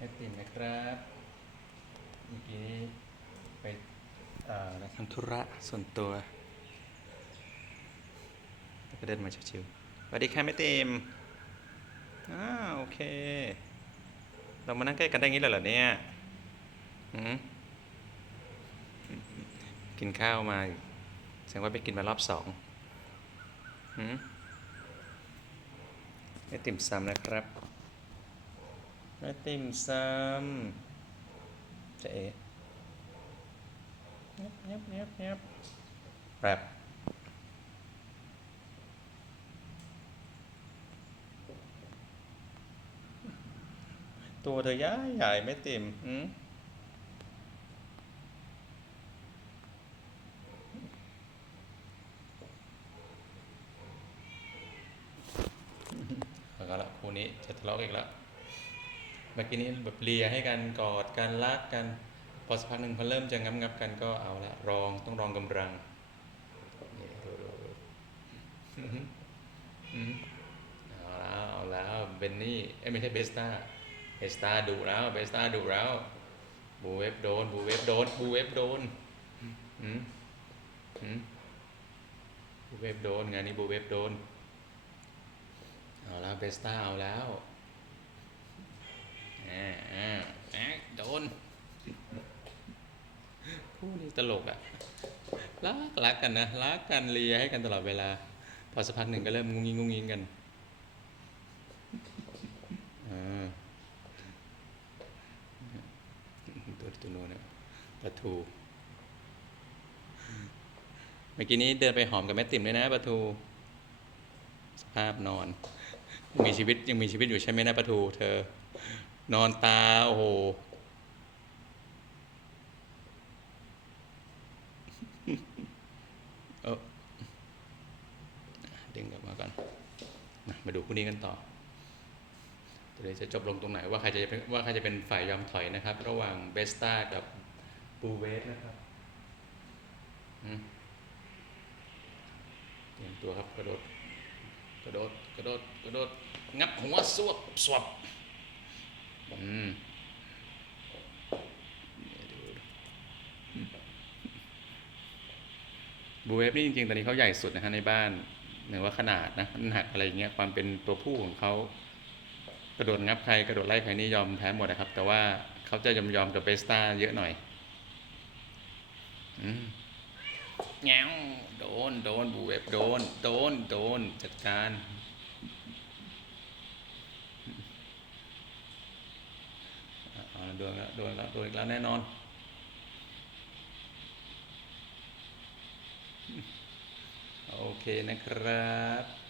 ไอติมนะครับเมื่อกี้ไปเอ่อทำธุระส่วนตัวแล้วก็เดินมาชิวๆสวัสดีค่ะแม่ติมอ้าโอเค เรามานั่งใกล้กันได้งี้เลยเหรอเนี่ยหืมกินข้าวมาแสดงว่าไปกินมารอบสองหืมไอติมซ้ำนะครับ ไอติมซ้ำจะเอ๋เงียบเงียบเงียบเงียบแบบตัวเธอใหญ่ใหญ่ไม่ติมอืมเอาละคู่นี้จะทะเลาะกันอีกแล้ว มื่อกี้นี้แบบเลียให้กันกอดกันรักกันพอสักพักหนึ่งพอเริ่มจะงับงับกันก็เอาละรองต้องรองกำลังเอาแล้วเอาแล้วเบนนี่เอ้ไม่ใช่เบสตาเบสตาดุแล้วเบสตาดุแล้วบูเวฟโดนบูเวฟโดนบูเวฟโดนบูเวฟโดนงานนี้บูเวฟโดนเอาแล้วเบสตาเอาแล้ว อ่าอ่าอ่โดนคู่นี้ตลกอะรักรักกันนะรักกันเลียให้กันตลอดเวลา พอสักพักหนึ่งก็เริ่มงุ้งงิ้งงุ้งงิ้งกันอ่าตัวตัวโน้นนะปลาทูเมื่อกี้นี้เดินไปหอมกับแม่ติ๋มด้วยนะปลาทูสภาพนอน มีชีวิตยังมีชีวิตอยู่ใช่ไหมนะปลาทูเธอ นอนตา โอ้โหเดึงกลับมาก่อนมามาดูคู่นี้กันต่อเดี๋ยวจะจบลงตรงไหน ว่าใครจะเป็นว่าใครจะเป็นฝ่ายยอมถอยนะครับ ระหว่างเบสตากับบูเวสนะครับเตรียมตัวครับกระโดด กระโดด กระโดด กระโดด งับหัวสวบสวบ อืมบูเวฟนี่จริงๆ ตอนนี้เขาใหญ่สุดนะฮะในบ้านหมายว่าขนาดนะหนักอะไรเงี้ยความเป็นตัวผู้ของเขากระโดดงับใครกระโดดไล่ใครนี่ยอมแพ้หมดนะครับ แต่ว่าเขาจะยอมยอมกับเบสตาเยอะหน่อยอืมแง้วโดน โดนบูเวฟโดน โดน โดน จัดการ เอาละ โดนละโดนละโดนอีกแล้วแน่นอน โอเคนะครับ